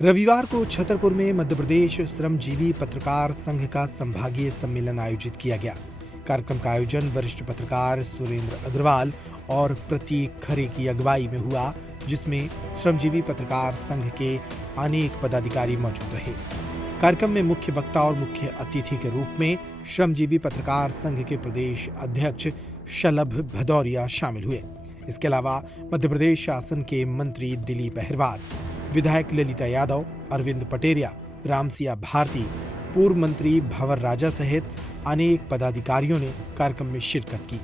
रविवार को छतरपुर में मध्य प्रदेश श्रमजीवी पत्रकार संघ का संभागीय सम्मेलन आयोजित किया गया। कार्यक्रम का आयोजन वरिष्ठ पत्रकार सुरेंद्र अग्रवाल और प्रतीक खरे की अगुवाई में हुआ, जिसमें श्रमजीवी पत्रकार संघ के अनेक पदाधिकारी मौजूद रहे। कार्यक्रम में मुख्य वक्ता और मुख्य अतिथि के रूप में श्रमजीवी पत्रकार संघ के प्रदेश अध्यक्ष शलभ भदौरिया शामिल हुए। इसके अलावा मध्य प्रदेश शासन के मंत्री दिलीप अहिरवार, विधायक ललिता यादव, अरविंद पटेरिया, रामसिया भारती, पूर्व मंत्री भंवर राजा सहित अनेक पदाधिकारियों ने कार्यक्रम में शिरकत की।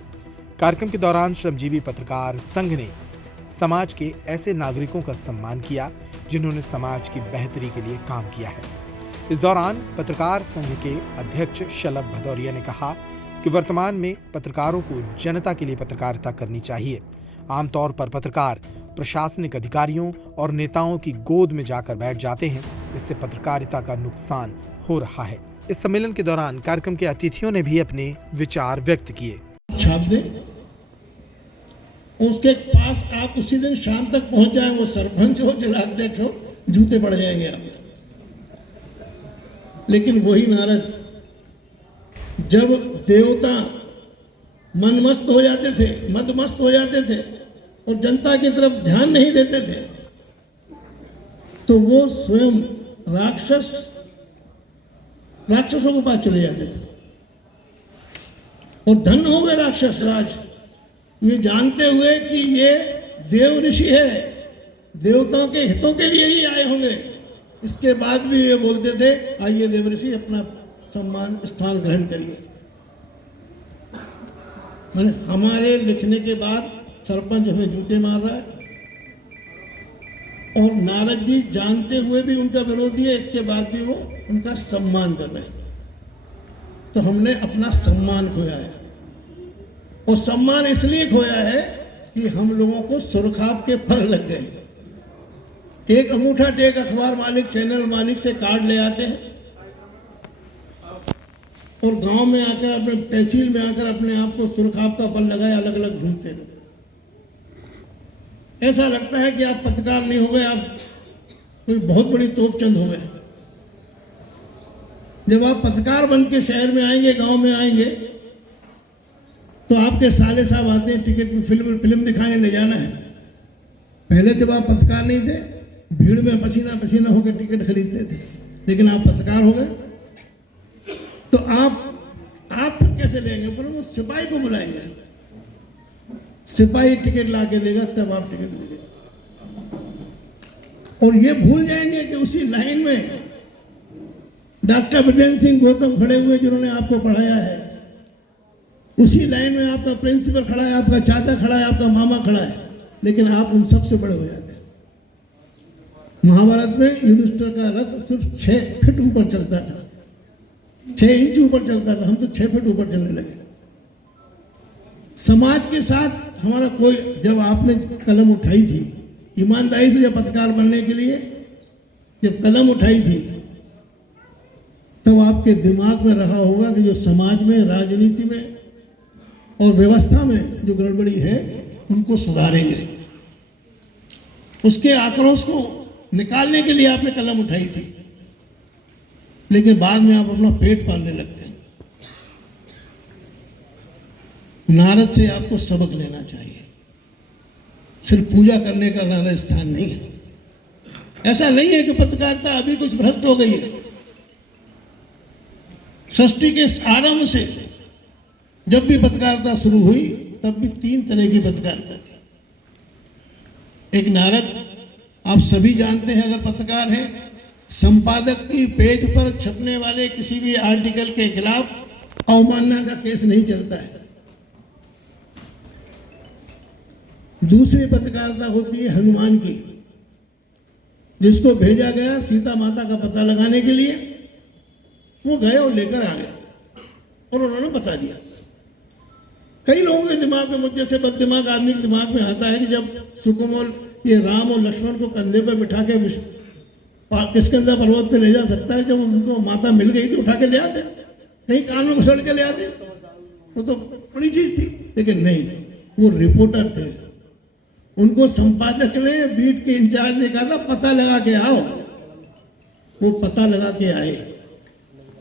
कार्यक्रम के दौरान श्रमजीवी पत्रकार संघ ने समाज के ऐसे नागरिकों का सम्मान किया जिन्होंने समाज की बेहतरी के लिए काम किया है। इस दौरान पत्रकार संघ के अध्यक्ष शलभ भदौरिया ने कहा कि वर्तमान में पत्रकारों को जनता के लिए पत्रकारिता करनी चाहिए। आमतौर पर पत्रकार प्रशासनिक अधिकारियों और नेताओं की गोद में जाकर बैठ जाते हैं, इससे पत्रकारिता का नुकसान हो रहा है। इस सम्मेलन के दौरान कार्यक्रम के अतिथियों ने भी अपने विचार व्यक्त किए। छाप दे, उसके पास आप उसी दिन शाम तक पहुंच जाए, वो सरपंच हो, जिलाध्यक्ष हो, जूते पड़ जाएंगे आप। लेकिन वही नारद जब देवता मनमस्त हो जाते थे, मदमस्त हो जाते थे और जनता की तरफ ध्यान नहीं देते थे, तो वो स्वयं राक्षसों के पास चले जाते थे और धन्य हो गए राक्षस राज, ये जानते हुए कि ये देव ऋषि है, देवताओं के हितों के लिए ही आए होंगे। इसके बाद भी ये बोलते थे, आइए देव ऋषि अपना सम्मान स्थान ग्रहण करिए। मैंने हमारे लिखने के बाद सरपंच हमें जूते मार रहा है और नारद जी जानते हुए भी उनका विरोधी है, इसके बाद भी वो उनका सम्मान कर रहे हैं। तो हमने अपना सम्मान खोया है और सम्मान इसलिए खोया है कि हम लोगों को सुरखाब के फल लग गए। एक अंगूठा टेक अखबार मालिक, चैनल मालिक से कार्ड ले आते हैं और गांव में आकर, अपने तहसील में आकर अपने आप को सुरखाब का फल लगाए अलग अलग ढूंढते हैं। ऐसा लगता है कि आप पत्रकार नहीं हो गए, आप कोई बहुत बड़ी तोपचंद हो गए। जब आप पत्रकार बन के शहर में आएंगे, गांव में आएंगे, तो आपके साले साहब आते हैं टिकट में फिल्म दिखाने ले जाना है। पहले जब आप पत्रकार नहीं थे, भीड़ में पसीना पसीना होकर टिकट खरीदते थे, लेकिन आप पत्रकार हो गए तो आप फिर कैसे लेंगे? पर वो सिपाही को बुलाएंगे, सिपाही टिकट ला के देगा, तब आप टिकट देंगे। और ये भूल जाएंगे कि उसी लाइन में डॉक्टर विजय सिंह गौतम खड़े हुए जिन्होंने आपको पढ़ाया है, उसी लाइन में आपका प्रिंसिपल खड़ा है, आपका चाचा खड़ा है, आपका मामा खड़ा है, लेकिन आप उन सबसे बड़े हो जाते हैं। महाभारत में युधिष्ठिर का रथ सिर्फ 6 फीट ऊपर चलता था, 6 इंच ऊपर चलता था, हम तो 6 फीट ऊपर चलने लगे। समाज के साथ हमारा कोई, जब आपने कलम उठाई थी ईमानदारी से, जब पत्रकार बनने के लिए जब कलम उठाई थी, तब आपके दिमाग में रहा होगा कि जो समाज में, राजनीति में और व्यवस्था में जो गड़बड़ी है उनको सुधारेंगे। उसके आक्रोश को निकालने के लिए आपने कलम उठाई थी, लेकिन बाद में आप अपना पेट पालने लगते हैं। नारद से आपको सबक लेना चाहिए। सिर्फ पूजा करने का नारद स्थान नहीं है। ऐसा नहीं है कि पत्रकारिता अभी कुछ भ्रष्ट हो गई है। सृष्टि के आरंभ से जब भी पत्रकारिता शुरू हुई, तब भी 3 तरह की पत्रकारिता थी। एक नारद, आप सभी जानते हैं, अगर पत्रकार है, संपादक की पेज पर छपने वाले किसी भी आर्टिकल के खिलाफ अवमानना का केस नहीं चलता है। दूसरी पत्रकारिता होती है हनुमान की, जिसको भेजा गया सीता माता का पता लगाने के लिए, वो गए और लेकर आ गए और उन्होंने बता दिया। कई लोगों के दिमाग में, मुझ जैसे बददिमाग आदमी के दिमाग में आता है कि जब सुकुमार ये राम और लक्ष्मण को कंधे पर बिठा के किष्किंधा पर्वत पे ले जा सकता है, जब उनको माता मिल गई थी उठा के ले आते, कहीं कान में घुसड़ के ले आते, वो तो बड़ी चीज थी। लेकिन नहीं, वो रिपोर्टर थे, उनको संपादक ने, बीट के इंचार्ज ने कहा था पता लगा के आओ, वो पता लगा के आए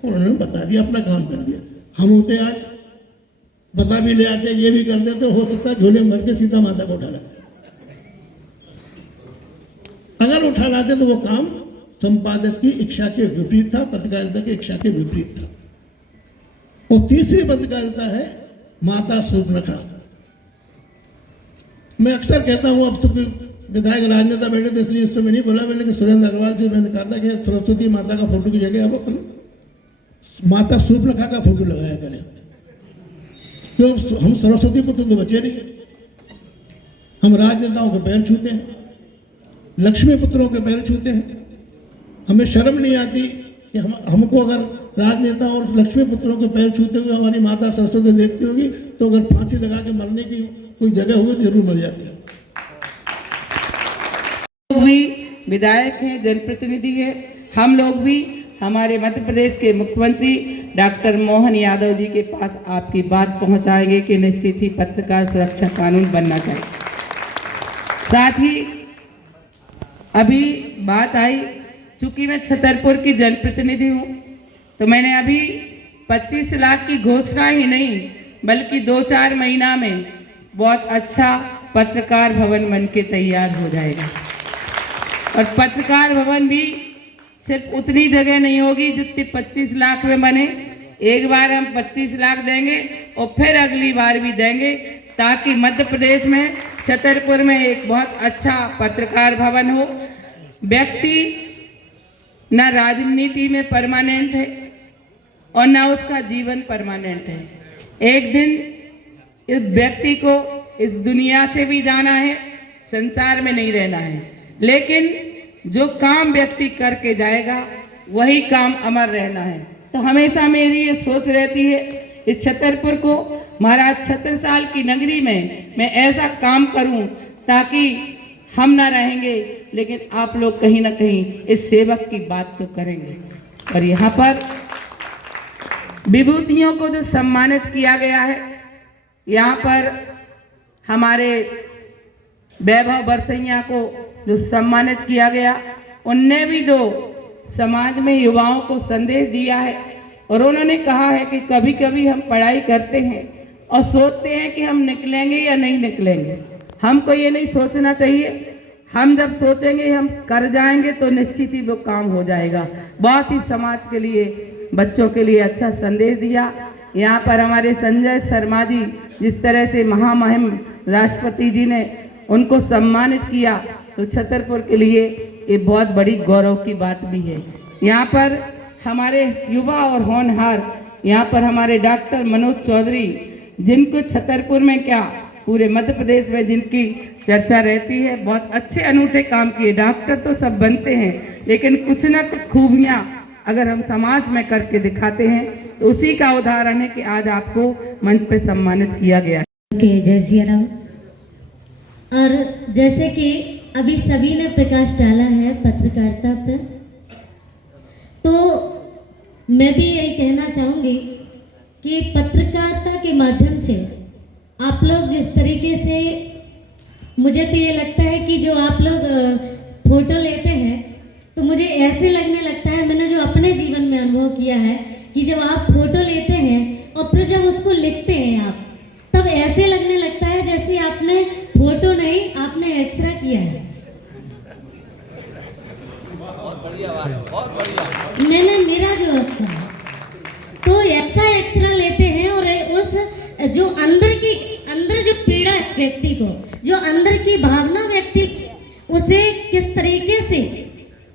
और उन्होंने बता दिया, अपना काम कर दिया। हम होते आज बता भी ले आते, ये भी कर देते, हो सकता है झोले में भर के सीता माता को उठा लाते। अगर उठा लाते तो वो काम संपादक की इच्छा के विपरीत था, पत्रकारिता की इच्छा के विपरीत था। और तीसरी पत्रकारिता है माता सूर्पनखा। मैं अक्सर कहता हूं, अब तो विधायक राजनेता बैठे थे इसलिए इस समय नहीं बोला मैंने, कि सुरेंद्र अग्रवाल से मैंने कहा था कि सरस्वती माता का फोटो की जगह अब अपन माता सूर्पनखा का फोटो लगाया करें, क्यों हम सरस्वती पुत्र तो बचे नहीं, हम राजनेताओं के पैर छूते हैं, लक्ष्मी पुत्रों के पैर छूते हैं। हमें शर्म नहीं आती कि हमको अगर राजनेता और लक्ष्मी पुत्रों के पैर छूते हुए हमारी माता सरस्वती देखती होगी तो अगर फांसी लगा के मरने की कोई जगह होगी तो जरूर मर जाती है। लोग भी विधायक हैं, जनप्रतिनिधि हैं, हम लोग भी हमारे मध्य प्रदेश के मुख्यमंत्री डॉक्टर मोहन यादव जी के पास आपकी बात पहुंचाएंगे कि निश्चित ही पत्रकार सुरक्षा कानून बनना चाहिए। साथ ही अभी बात आई, चूंकि मैं छतरपुर की जनप्रतिनिधि हूँ, तो मैंने अभी 25 लाख की घोषणा ही नहीं बल्कि 2-4 महीना में बहुत अच्छा पत्रकार भवन बन के तैयार हो जाएगा। और पत्रकार भवन भी सिर्फ उतनी जगह नहीं होगी जितनी 25 लाख में बने। एक बार हम 25 लाख देंगे और फिर अगली बार भी देंगे, ताकि मध्य प्रदेश में छतरपुर में एक बहुत अच्छा पत्रकार भवन हो। व्यक्ति न राजनीति में परमानेंट है और न उसका जीवन परमानेंट है। एक दिन इस व्यक्ति को इस दुनिया से भी जाना है, संसार में नहीं रहना है, लेकिन जो काम व्यक्ति करके जाएगा वही काम अमर रहना है। तो हमेशा मेरी ये सोच रहती है, इस छतरपुर को महाराज छत्रसाल की नगरी में मैं ऐसा काम करूं ताकि हम ना रहेंगे लेकिन आप लोग कहीं ना कहीं इस सेवक की बात तो करेंगे। और यहाँ पर विभूतियों को जो सम्मानित किया गया है, यहाँ पर हमारे वैभव बरसैया को जो सम्मानित किया गया, उनने भी जो समाज में युवाओं को संदेश दिया है। और उन्होंने कहा है कि कभी कभी हम पढ़ाई करते हैं और सोचते हैं कि हम निकलेंगे या नहीं निकलेंगे। हमको ये नहीं सोचना चाहिए, हम जब सोचेंगे हम कर जाएंगे तो निश्चित ही वो काम हो जाएगा। बहुत ही समाज के लिए, बच्चों के लिए अच्छा संदेश दिया। यहाँ पर हमारे संजय शर्मा जी जिस तरह से महामहिम राष्ट्रपति जी ने उनको सम्मानित किया, तो छतरपुर के लिए ये बहुत बड़ी गौरव की बात भी है। यहाँ पर हमारे युवा और होनहार, यहाँ पर हमारे डॉक्टर मनोज चौधरी, जिनको छतरपुर में क्या पूरे मध्य प्रदेश में जिनकी चर्चा रहती है, बहुत अच्छे अनूठे काम किए। डॉक्टर तो सब बनते हैं, लेकिन कुछ ना कुछ खूबियाँ अगर हम समाज में करके दिखाते हैं तो उसी का उदाहरण है कि आज आपको मंच पे सम्मानित किया गया। जय श्री राम। और जैसे कि अभी सभी ने प्रकाश डाला है पत्रकारिता पर, तो मैं भी यही कहना चाहूँगी कि पत्रकारिता के माध्यम से आप लोग जिस तरीके से, मुझे तो ये लगता है कि जो आप लोग फोटो लेते हैं तो मुझे ऐसे लगने लगता है, मैंने जो अपने जीवन में अनुभव किया है कि जब आप फोटो लेते हैं और फिर जब उसको लिखते हैं आप, तब ऐसे लगने लगता है जैसे आपने फोटो नहीं, आपने एक्सरा किया है। मैंने मेरा जो था तो ऐसा एक्सरा लेते हैं और उस जो अंदर जो पीड़ा है व्यक्ति को, जो अंदर की भावना व्यक्ति, उसे किस तरीके से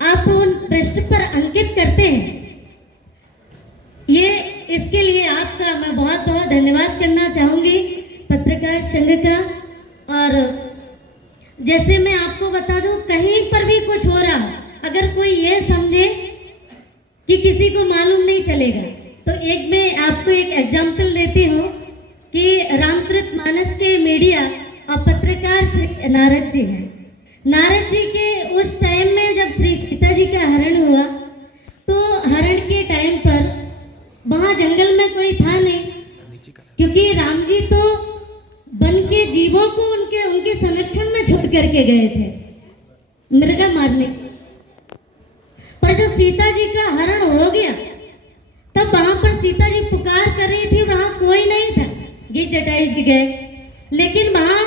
आप उन पृष्ठ पर अंकित करते हैं, ये इसके लिए आपका मैं बहुत बहुत धन्यवाद करना चाहूँगी पत्रकार संघ का। और जैसे मैं आपको बता दूं, कहीं पर भी कुछ हो रहा, अगर कोई ये समझे कि किसी को मालूम नहीं चलेगा, तो एक मैं आपको एक एग्जाम्पल देती हूँ कि रामचरितमानस के मीडिया और पत्रकार श्री नारद जी हैं। नारद जी के उस टाइम में जब श्री सीता जी का हरण हुआ, तो हरण के टाइम पर वहाँ जंगल में कोई था नहीं, क्योंकि राम जी तो वन के जीवों को उनके संरक्षण में छोड़ करके गए थे मृगा मारने। पर जो सीता जी का हरण हो गया, तब वहां पर सीता जी पुकार कर रही थी, वहां कोई नहीं था, गीत जटायु जी गए। लेकिन वहां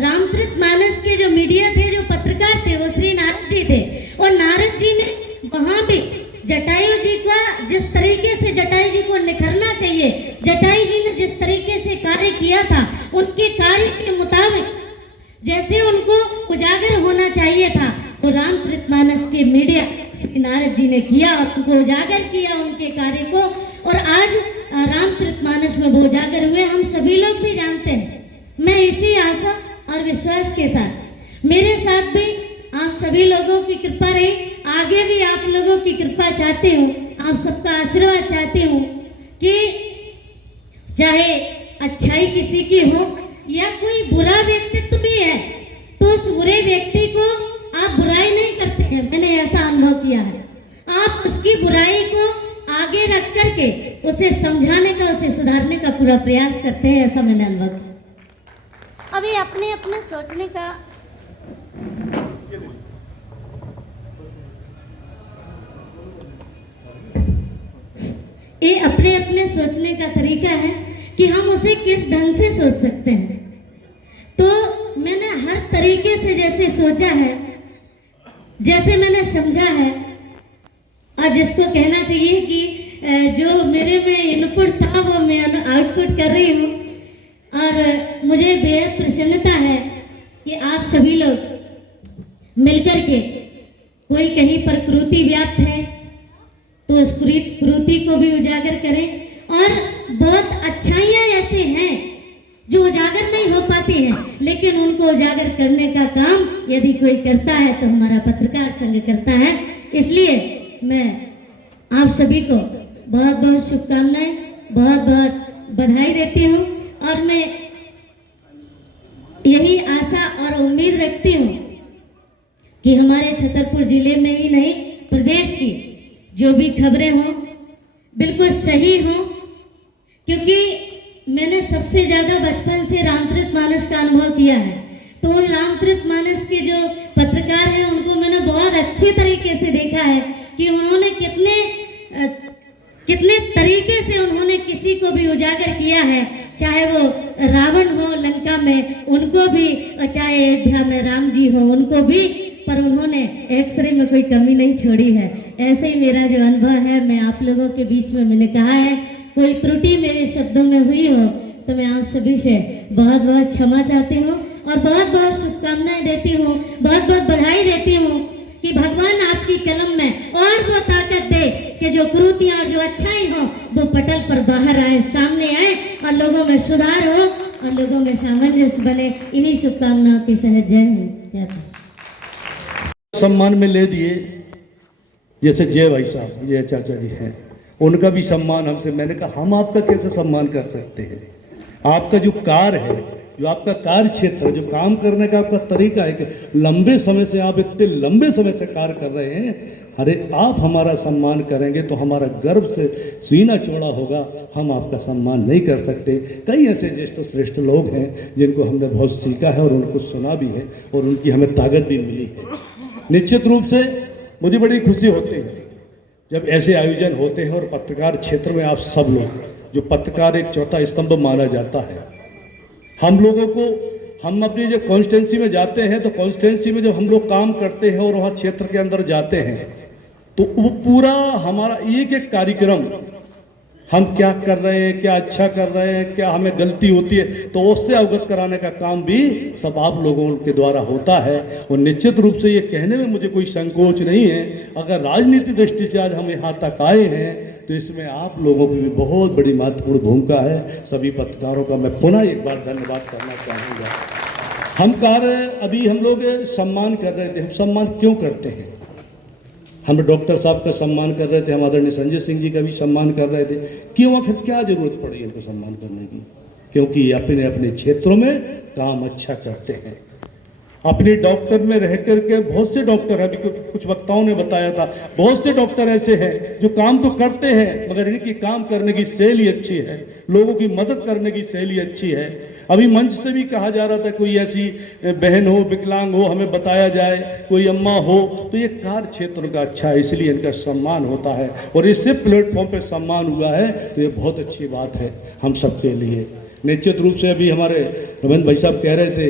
रामचरितमानस के जो मीडिया थे, जो पत्रकार थे, वो श्री नारद जी थे, और नारद जी ने वहां भी जटायु जी का जिस तरीके से जटायु जी को निखरना चाहिए, जटायु जी ने जिस तरीके से कार्य किया था, उनके कार्य के मुताबिक जैसे उनको उजागर होना चाहिए था, वो रामचरितमानस के मीडिया श्री नारद जी ने किया और उनको उजागर किया उनके कार्य को। और आज रामचरितमानस में वो उजागर हुए, हम सभी लोग भी जानते हैं। मैं इसी आशा और विश्वास के साथ, मेरे साथ भी आप सभी लोगों की कृपा रही, आगे भी आप लोगों की कृपा चाहती हूँ, आप सबका आशीर्वाद चाहती हूँ कि चाहे अच्छाई किसी की हो या कोई बुरा व्यक्तित्व भी है, तो उस बुरे व्यक्ति को आप बुराई नहीं करते हैं, मैंने ऐसा अनुभव किया है। आप उसकी बुराई को आगे रख करके उसे समझाने का, उसे सुधारने का पूरा प्रयास करते हैं, ऐसा मैंने अनुभव किया। अभी अपने अपने सोचने का ये अपने अपने सोचने का तरीका है कि हम उसे किस ढंग से सोच सकते हैं। तो मैंने हर तरीके से जैसे सोचा है, जैसे मैंने समझा है, और जिसको कहना चाहिए कि जो मेरे में इनपुट था वो मैं आउटपुट कर रही हूँ। और मुझे बेहद प्रसन्नता है कि आप सभी लोग मिलकर के, कोई कहीं पर कुरीति व्याप्त है तो उस कुरीति को भी उजागर करें, और बहुत अच्छाइयाँ ऐसे हैं जो उजागर नहीं हो पाती हैं, लेकिन उनको उजागर करने का काम यदि कोई करता है तो हमारा पत्रकार संघ करता है। इसलिए मैं आप सभी को बहुत बहुत शुभकामनाएं, बहुत बहुत बधाई देती हूँ, और मैं यही आशा और उम्मीद रखती हूँ कि हमारे छतरपुर जिले में ही नहीं, प्रदेश की जो भी खबरें हों बिल्कुल सही हों, क्योंकि मैंने सबसे ज़्यादा बचपन से रामचरितमानस का अनुभव किया है। तो उन रामचरितमानस के जो पत्रकार हैं उनको मैंने बहुत अच्छे तरीके से देखा है कि उन्होंने कितने तरीके से उन्होंने किसी को भी उजागर किया है, चाहे वो रावण हो लंका में, उनको भी, चाहे अयोध्या में राम जी हो, उनको भी, पर उन्होंने एक्सरे में कोई कमी नहीं छोड़ी है। ऐसे ही मेरा जो अनुभव है, मैं आप लोगों के बीच में मैंने कहा है, कोई त्रुटि मेरे शब्दों में हुई हो तो मैं आप सभी से बहुत बहुत क्षमा चाहती हूँ और बहुत बहुत शुभकामनाएं देती हूँ, बहुत बहुत बधाई देती हूँ कि भगवान आपकी कलम में और वो ताकत दे कि जो कुरीतियाँ और जो अच्छाई हो वो पटल पर बाहर आए, सामने आए, और लोगों में सुधार हो और लोगों में सामंजस्य बने। इन्हीं शुभकामनाओं की सहज जय हिंद, जय भारत। सम्मान में ले दिए, जैसे जय भाई साहब, जय चाचा जी हैं, उनका भी सम्मान हमसे, मैंने कहा हम आपका कैसे सम्मान कर सकते हैं। आपका जो कार्य है, जो आपका कार्य क्षेत्र है, जो काम करने का आपका तरीका है कि लंबे समय से आप इतने लंबे समय से कार्य कर रहे हैं, अरे आप हमारा सम्मान करेंगे तो हमारा गर्व से सीना चौड़ा होगा, हम आपका सम्मान नहीं कर सकते। कई ऐसे ज्येष्ठ श्रेष्ठ लोग हैं जिनको हमने बहुत सीखा है और उनको सुना भी है और उनकी हमें ताकत भी मिली है। निश्चित रूप से मुझे बड़ी खुशी होती है जब ऐसे आयोजन होते हैं और पत्रकार क्षेत्र में आप सब लोग, जो पत्रकार एक चौथा स्तंभ माना जाता है, हम लोगों को, हम अपनी जब कॉन्स्टिट्यूंसी में जाते हैं तो कॉन्स्टिट्यूंसी में जब हम लोग काम करते हैं और वहाँ क्षेत्र के अंदर जाते हैं तो वो पूरा हमारा एक एक कार्यक्रम, हम क्या कर रहे हैं, क्या अच्छा कर रहे हैं, क्या हमें गलती होती है, तो उससे अवगत कराने का काम भी सब आप लोगों के द्वारा होता है। और निश्चित रूप से ये कहने में मुझे कोई संकोच नहीं है, अगर राजनीति दृष्टि से आज हम यहाँ तक आए हैं तो इसमें आप लोगों की भी बहुत बड़ी महत्वपूर्ण भूमिका है। सभी पत्रकारों का मैं पुनः एक बार धन्यवाद करना चाहूँगा। हम कार्य अभी हम लोग सम्मान कर रहे थे, हम सम्मान क्यों करते हैं? हम डॉक्टर साहब का सम्मान कर रहे थे, हम आदरणीय संजय सिंह जी का भी सम्मान कर रहे थे। क्यों, आखिर क्या जरूरत पड़ी इनको सम्मान करने की? क्योंकि अपने अपने क्षेत्रों में काम अच्छा करते हैं। अपने डॉक्टर में रह करके बहुत से डॉक्टर हैं, अभी कुछ वक्ताओं ने बताया था, बहुत से डॉक्टर ऐसे हैं जो काम तो करते हैं मगर इनकी काम करने की शैली अच्छी है, लोगों की मदद करने की शैली अच्छी है। अभी मंच से भी कहा जा रहा था कोई ऐसी बहन हो, विकलांग हो, हमें बताया जाए, कोई अम्मा हो, तो ये कार्य क्षेत्र का अच्छा है, इसलिए इनका सम्मान होता है और इससे प्लेटफॉर्म पे सम्मान हुआ है, तो ये बहुत अच्छी बात है हम सबके लिए। निश्चित रूप से अभी हमारे रविंद्र भाई साहब कह रहे थे,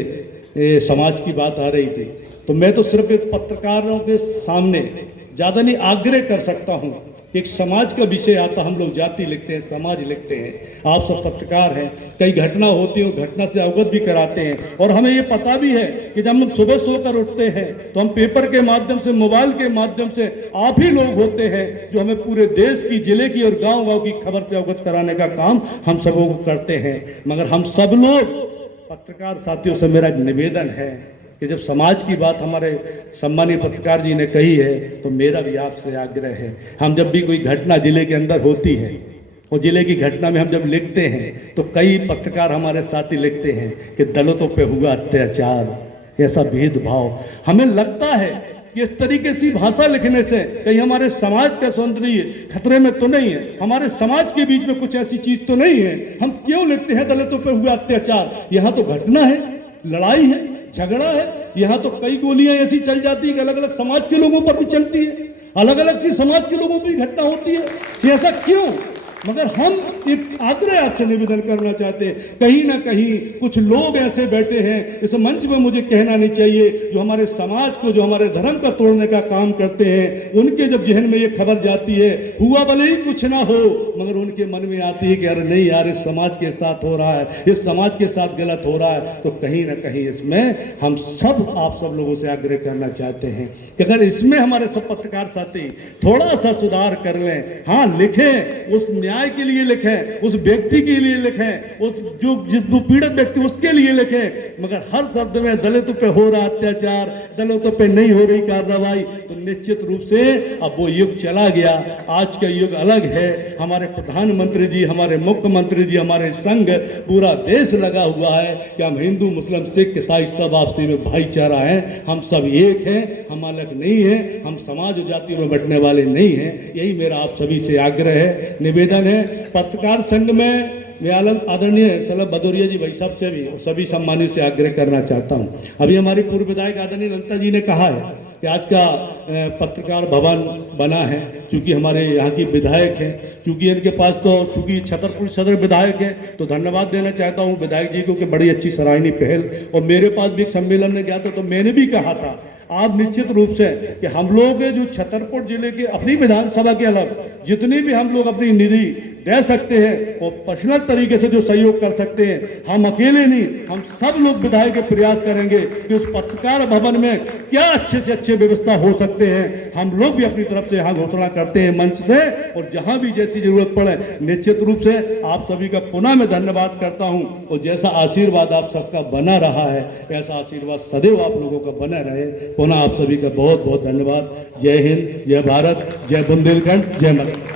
ये समाज की बात आ रही थी, तो मैं तो सिर्फ एक पत्रकारों के सामने ज़्यादा नहीं आग्रह कर सकता हूँ। एक समाज का विषय आता, हम लोग जाति लिखते हैं, समाज लिखते हैं, आप सब पत्रकार हैं, कई घटना होती है, घटना से अवगत भी कराते हैं और हमें ये पता भी है कि जब हम सुबह सोकर उठते हैं तो हम पेपर के माध्यम से, मोबाइल के माध्यम से, आप ही लोग होते हैं जो हमें पूरे देश की, जिले की और गाँव की खबर से अवगत कराने का काम हम सबों को करते हैं। मगर हम सब लोग पत्रकार साथियों से मेरा एक निवेदन है कि जब समाज की बात हमारे सम्मानीय पत्रकार जी ने कही है, तो मेरा भी आपसे आग्रह है, हम जब भी कोई घटना जिले के अंदर होती है और जिले की घटना में हम जब लिखते हैं तो कई पत्रकार हमारे साथी लिखते हैं कि दलितों पे हुआ अत्याचार, ऐसा भेदभाव। हमें लगता है कि इस तरीके से भाषा लिखने से कहीं हमारे समाज का सौंदर्य खतरे में तो नहीं है, हमारे समाज के बीच में कुछ ऐसी चीज तो नहीं है। हम क्यों लिखते हैं दलितों पे हुआ अत्याचार? यहाँ तो घटना है, लड़ाई है, झगड़ा है, यहाँ तो कई गोलियां ऐसी चल जाती है कि अलग अलग समाज के लोगों पर भी चलती है, अलग अलग की समाज के लोगों पर भी घटना होती है। ये ऐसा क्यों? मगर हम एक आग्रह आपसे निवेदन करना चाहते हैं, कहीं ना कहीं कुछ लोग ऐसे बैठे हैं, इस मंच में मुझे कहना नहीं चाहिए, जो हमारे समाज को, जो हमारे धर्म का तोड़ने का काम करते हैं। उनके जब जहन में ये खबर जाती है, हुआ भले ही कुछ ना हो, मगर उनके मन में आती है कि अरे नहीं यार, इस समाज के साथ हो रहा है, इस समाज के साथ गलत हो रहा है, तो कहीं ना कहीं इसमें हम सब, आप सब लोगों से आग्रह करना चाहते हैं कि अगर इसमें हमारे सब पत्रकार साथी थोड़ा सा सुधार कर लें, हाँ लिखें, उस न्याय के लिए लिखें, उस व्यक्ति के लिए लिखें, उस जो पीड़ित व्यक्ति उसके लिए लिखें, मगर हर शब्द में दलितों पे हो रहा अत्याचार, दलितों पे नहीं हो रही कार्रवाई, तो निश्चित रूप से अब वो युग चला गया। आज का युग अलग है। हमारे प्रधानमंत्री जी, हमारे मुख्यमंत्री जी, हमारे संघ, पूरा देश लगा हुआ है कि हम हिंदू, मुस्लिम, सिख, ईसाई सब आपसी में भाईचारा है, हम सब एक हैं, हम अलग नहीं है, हम समाज और जाति में बंटने वाले नहीं हैं। यही मेरा आप सभी से आग्रह है, निवेदन है। पत्रकार संघ में मैं आदरणीय सलभ भदौरिया जी भाई साहब से भी सभी सम्मानित से आग्रह करना चाहता हूं। अभी हमारी पूर्व विधायक आदरणीय ललिता जी ने कहा है कि आज का पत्रकार भवन बना है, क्योंकि हमारे यहाँ की विधायक हैं, क्योंकि इनके पास तो चूंकि छतरपुर सदर विधायक है, तो धन्यवाद देना चाहता हूँ विधायक जी को कि बड़ी अच्छी सराहनीय पहल। और मेरे पास भी एक सम्मेलन में गया था, तो मैंने भी कहा था आप निश्चित रूप से कि हम लोग जो छतरपुर जिले के अपनी विधानसभा के अलग जितनी भी हम लोग अपनी निधि दे सकते हैं और पर्सनल तरीके से जो सहयोग कर सकते हैं, हम अकेले नहीं, हम सब लोग विधायक प्रयास करेंगे कि उस पत्रकार भवन में क्या अच्छे से अच्छे व्यवस्था हो सकते हैं। हम लोग भी अपनी तरफ से यहाँ घोषणा करते हैं मंच से, और जहाँ भी जैसी जरूरत पड़े निश्चित रूप से आप सभी का पुनः मैं धन्यवाद करता हूँ। और जैसा आशीर्वाद आप सबका बना रहा है, ऐसा आशीर्वाद सदैव आप लोगों का बना रहे। पुनः आप सभी का बहुत बहुत धन्यवाद। जय हिंद, जय भारत, जय बुंदेलखंड, जय मत।